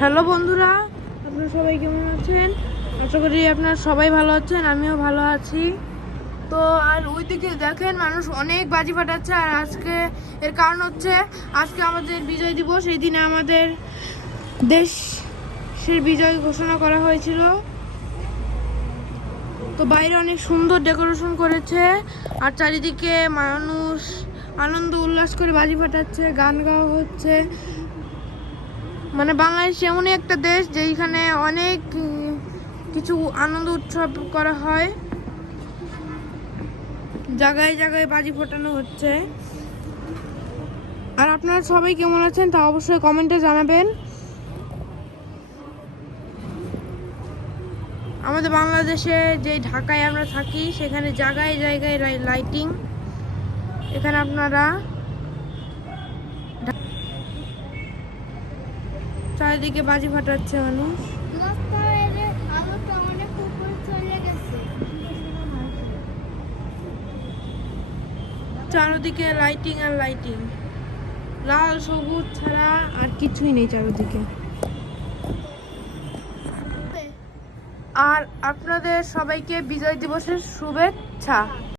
Hello বন্ধুরা, আপনারা সবাই কেমন আছেন? আশা করি আপনারা সবাই ভালো আছেন, আমিও ভালো আছি। তো আর ওইদিকে দেখেন মানুষ অনেক বাজি ফাটাচ্ছে। আর আজকে এর কারণ হচ্ছে আজকে আমাদের বিজয় দিবস। এই দিনে আমাদের দেশের বিজয় ঘোষণা করা হয়েছিল। তো বাইরে অনেক সুন্দর ডেকোরেশন করেছে আর চারিদিকে মানুষ আনন্দ উল্লাস করে বাজি ফাটাচ্ছে, গান গাওয়া হচ্ছে। মানে বাংলাদেশ এমনই একটা দেশ যেখানে অনেক কিছু আনন্দ উৎসব করা হয়, জায়গায় জায়গায় বাজি ফোটানো হচ্ছে। আর আপনারা সবাই কেমন আছেন তা অবশ্যই কমেন্টে জানাবেন। আমাদের বাংলাদেশে যে ঢাকায় আমরা থাকি সেখানে জায়গায় জায়গায় লাইটিং। এখানে আপনারা চারিদিকে বাজি ফাটাচ্ছে মানুষ। চারদিকে লাইটিং আর লাইটিং, লাল সবুজ ছাড়া আর কিছুই নেই চারদিকে। আর আপনাদের সবাইকে বিজয় দিবসের শুভেচ্ছা।